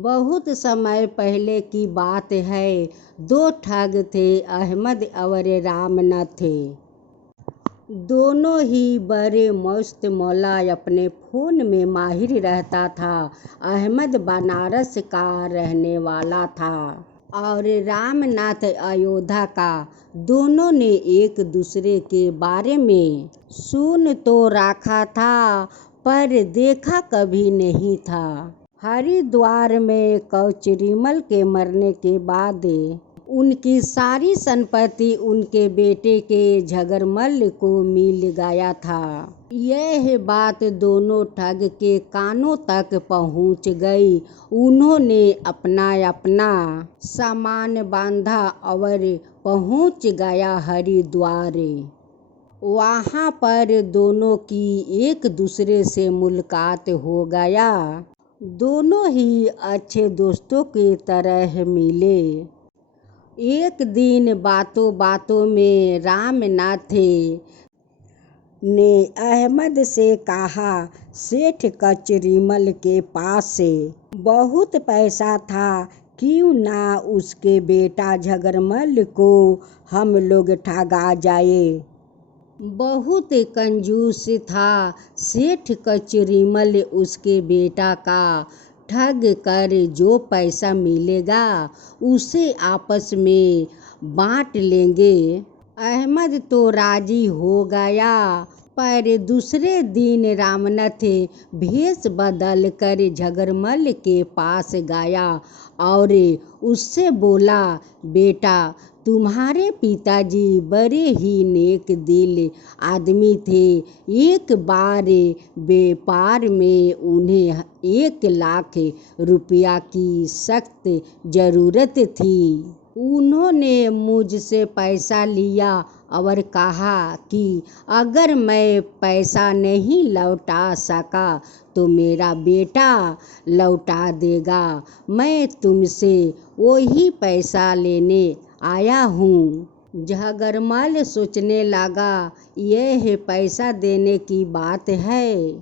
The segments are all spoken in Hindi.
बहुत समय पहले की बात है। दो ठग थे, अहमद और रामनाथ। दोनों ही बड़े मस्त मौला अपने फोन में माहिर रहता था। अहमद बनारस का रहने वाला था और रामनाथ अयोध्या का। दोनों ने एक दूसरे के बारे में सुन तो रखा था पर देखा कभी नहीं था। हरिद्वार में कौचरिमल के मरने के बाद उनकी सारी संपत्ति उनके बेटे के झगरमल को मिल गया था। यह बात दोनों ठग के कानों तक पहुंच गई। उन्होंने अपना अपना सामान बांधा और पहुंच गया हरिद्वार। वहां पर दोनों की एक दूसरे से मुलाकात हो गया। दोनों ही अच्छे दोस्तों की तरह मिले। एक दिन बातों बातों में रामनाथ ने अहमद से कहा, सेठ कचरीमल के पास बहुत पैसा था, क्यों ना उसके बेटा झगरमल को हम लोग ठगा जाए। बहुत कंजूस था सेठ कचरीमल। उसके बेटा का ठग कर जो पैसा मिलेगा उसे आपस में बांट लेंगे। अहमद तो राजी हो गया पर दूसरे दिन रामनाथ भेष बदल कर झगरमल के पास गया और उससे बोला, बेटा तुम्हारे पिताजी बड़े ही नेक दिल आदमी थे। एक बार व्यापार में उन्हें 1 लाख रुपया की सख्त जरूरत थी। उन्होंने मुझसे पैसा लिया और कहा कि अगर मैं पैसा नहीं लौटा सका तो मेरा बेटा लौटा देगा। मैं तुमसे वही पैसा लेने आया हूँ। झगरमल सोचने लगा, यह पैसा देने की बात है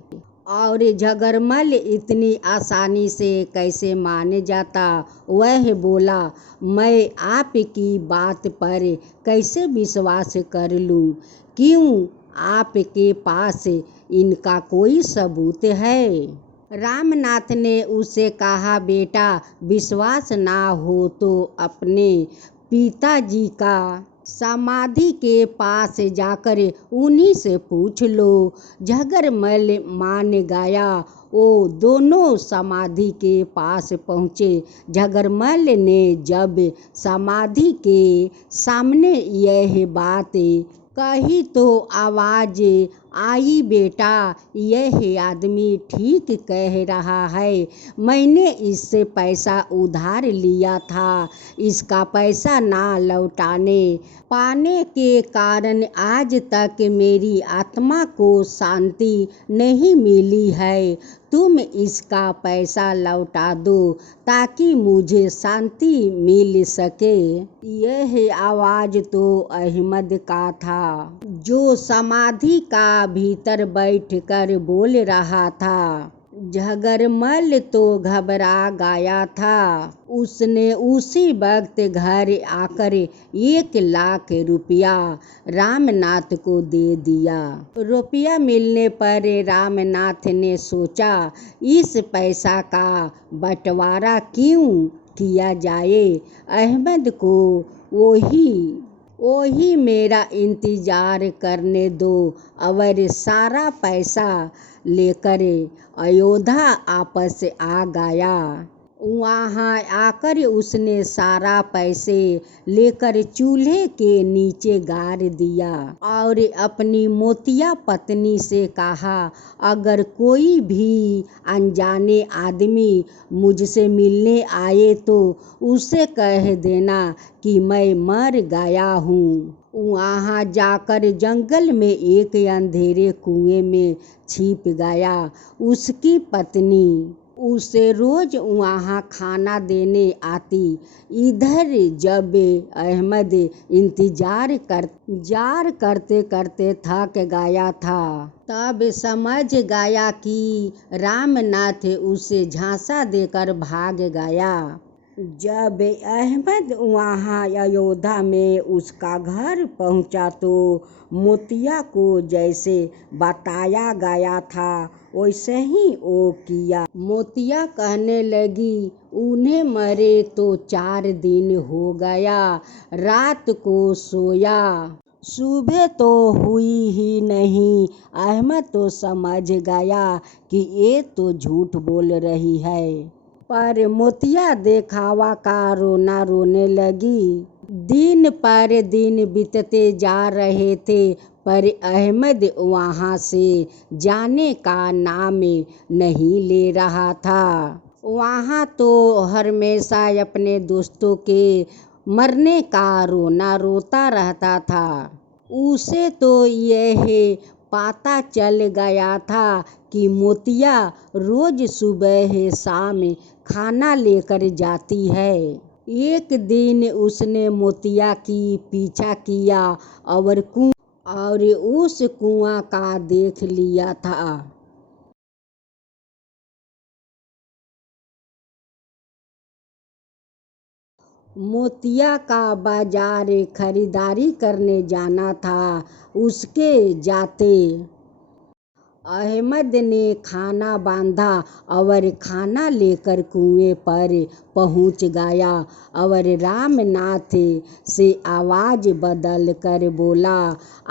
और झगरमल इतनी आसानी से कैसे मान जाता। वह बोला, मैं आपकी बात पर कैसे विश्वास कर लूं? क्यों आपके पास इनका कोई सबूत है? रामनाथ ने उससे कहा, बेटा विश्वास ना हो तो अपने पिताजी का समाधि के पास जाकर उन्हीं से पूछ लो। झगरमल मान गया। वो दोनों समाधि के पास पहुँचे। झगरमल ने जब समाधि के सामने यह बात कही तो आवाज आई, बेटा यह आदमी ठीक कह रहा है। मैंने इससे पैसा उधार लिया था। इसका पैसा ना लौटाने पाने के कारण आज तक मेरी आत्मा को शांति नहीं मिली है। तुम इसका पैसा लौटा दो ताकि मुझे शांति मिल सके। यह आवाज तो अहमद का था जो समाधि का भीतर बैठकर बोल रहा था। झगरमल तो घबरा गया था। उसने उसी वक्त घर आकर 1 लाख रुपया रामनाथ को दे दिया। रुपया मिलने पर रामनाथ ने सोचा, इस पैसा का बंटवारा क्यों किया जाए। अहमद को वही मेरा इंतजार करने दो और सारा पैसा लेकर अयोध्या वापस आ गया। वहाँ आकर उसने सारा पैसे लेकर चूल्हे के नीचे गाड़ दिया और अपनी मोतिया पत्नी से कहा, अगर कोई भी अनजाने आदमी मुझसे मिलने आए तो उसे कह देना कि मैं मर गया हूँ। वहाँ जाकर जंगल में एक अंधेरे कुएं में छिप गया। उसकी पत्नी उसे रोज वहाँ खाना देने आती। इधर जब अहमद इंतजार करते करते थक गया था, तब समझ गया कि रामनाथ उसे झांसा देकर भाग गया। जब अहमद वहाँ अयोध्या में उसका घर पहुँचा तो मोतिया को जैसे बताया गया था वैसे ही वो किया। मोतिया कहने लगी, उन्हें मरे तो 4 दिन हो गया, रात को सोया, सुबह तो हुई ही नहीं। अहमद तो समझ गया कि ये तो झूठ बोल रही है, पर मोतिया दिखावा का रोना रोने लगी। दिन पर दिन बीतते जा रहे थे, पर अहमद वहाँ से जाने का नाम नहीं ले रहा था। वहाँ तो हमेशा अपने दोस्तों के मरने का रोना रोता रहता था। उसे तो यह पता चल गया था कि मोतिया रोज सुबह शाम खाना लेकर जाती है। एक दिन उसने मोतिया की पीछा किया और उस कुआं का देख लिया था। मोतिया का बाजार खरीदारी करने जाना था। उसके जाते अहमद ने खाना बांधा और खाना लेकर कुएं पर पहुंच गया और रामनाथ से आवाज़ बदल कर बोला,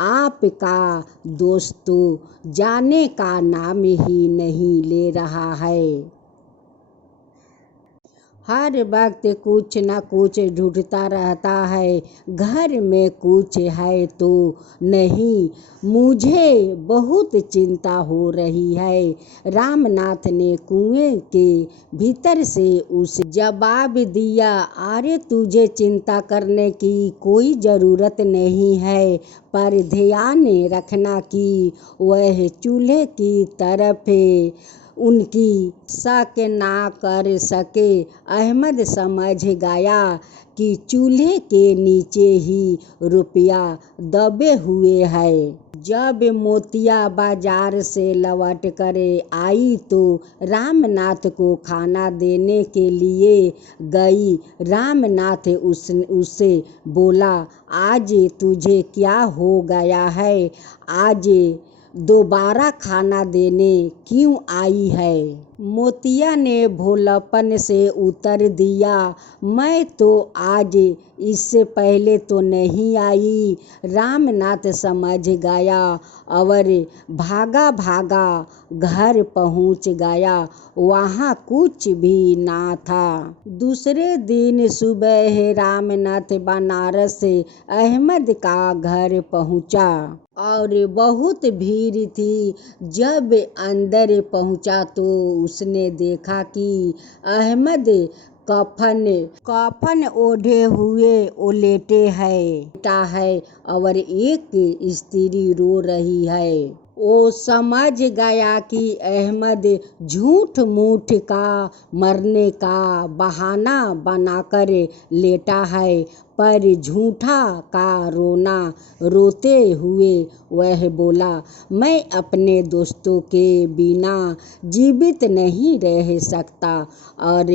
आपका दोस्त तो जाने का नाम ही नहीं ले रहा है। हर वक्त कुछ न कुछ ढूंढता रहता है, घर में कुछ है तो नहीं, मुझे बहुत चिंता हो रही है। रामनाथ ने कुएं के भीतर से उसे जवाब दिया, अरे तुझे चिंता करने की कोई ज़रूरत नहीं है, पर ध्यान रखना कि वह चूल्हे की तरफ उनकी शक ना कर सके। अहमद समझ गया कि चूल्हे के नीचे ही रुपया दबे हुए है। जब मोतिया बाजार से लौट कर आई तो रामनाथ को खाना देने के लिए गई। रामनाथ उससे बोला, आज तुझे क्या हो गया है, आज दोबारा खाना देने क्यों आई है? मोतिया ने भोलापन से उत्तर दिया, मैं तो आज इससे पहले तो नहीं आई। रामनाथ समझ गया और भागा भागा घर पहुंच गया, वहाँ कुछ भी ना था। दूसरे दिन सुबह रामनाथ बनारस अहमद का घर पहुंचा और बहुत भीड़ थी। जब अंदर पहुंचा तो उसने देखा कि अहमद कफन ओढ़े हुए लेटे है और एक स्त्री रो रही है। वो समझ गया कि अहमद झूठ मूठ का मरने का बहाना बनाकर लेटा है, पर झूठा का रोना रोते हुए वह बोला, मैं अपने दोस्तों के बिना जीवित नहीं रह सकता, और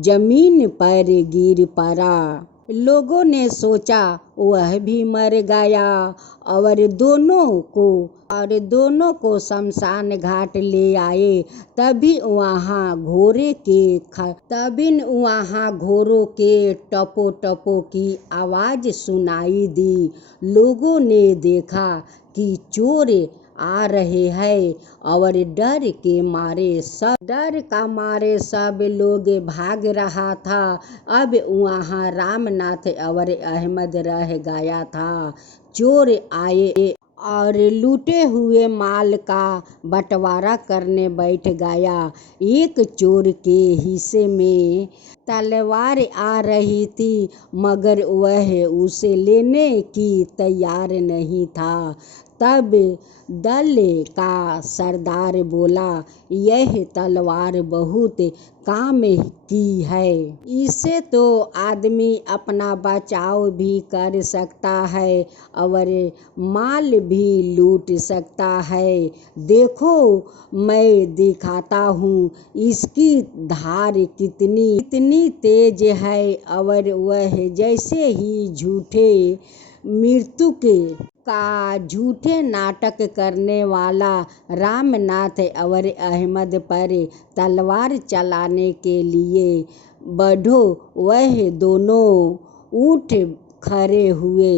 जमीन पर गिर पड़ा। लोगों ने सोचा वह भी मर गया और दोनों को शमशान घाट ले आए। तभी वहाँ घोड़ों के टपो टपो की आवाज़ सुनाई दी। लोगों ने देखा कि चोर आ रहे हैं और डर का मारे सब लोग भाग रहा था। अब वहाँ रामनाथ और अहमद रह गया था। चोर आए और लूटे हुए माल का बंटवारा करने बैठ गया। एक चोर के हिस्से में तलवार आ रही थी, मगर वह उसे लेने की तैयार नहीं था। तब दल का सरदार बोला, यह तलवार बहुत काम की है, इससे तो आदमी अपना बचाव भी कर सकता है और माल भी लूट सकता है। देखो, मैं दिखाता हूँ इसकी धार कितनी तेज है। और वह जैसे ही मृत्यु का झूठे नाटक करने वाला रामनाथ और अहमद पर तलवार चलाने के लिए बढ़ो, वह दोनों उठ खड़े हुए।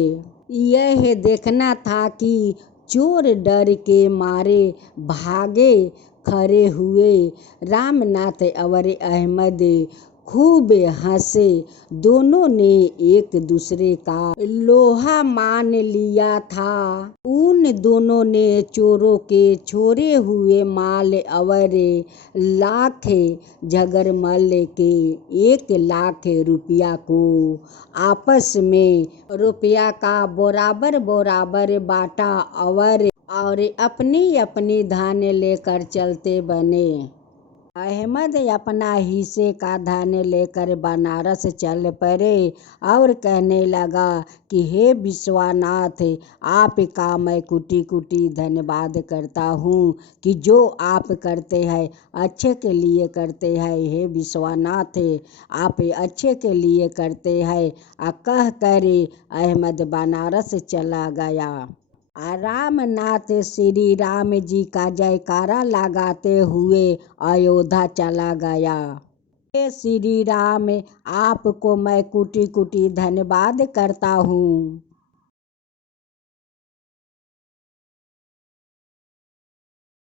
यह देखना था कि चोर डर के मारे भागे खड़े हुए। रामनाथ और अहमद खूब हंसे। दोनों ने एक दूसरे का लोहा मान लिया था। उन दोनों ने चोरों के छोड़े हुए माल और लाख झगरमल के 1 लाख रुपया को आपस में रुपया का बराबर बांटा और अपनी अपनी धन लेकर चलते बने। अहमद अपना हिस्से का धन लेकर बनारस चल पड़े और कहने लगा कि हे विश्वनाथ, आपका मैं कोटि कोटि धन्यवाद करता हूँ कि जो आप करते हैं अच्छे के लिए करते हैं। हे विश्वनाथ, आप अच्छे के लिए करते हैं। कह कर अहमद बनारस चला गया। रामनाथ श्री राम जी का जयकारा लगाते हुए अयोध्या चला गया। हे श्री राम, आपको मैं कोटि कोटि धन्यवाद करता हूँ।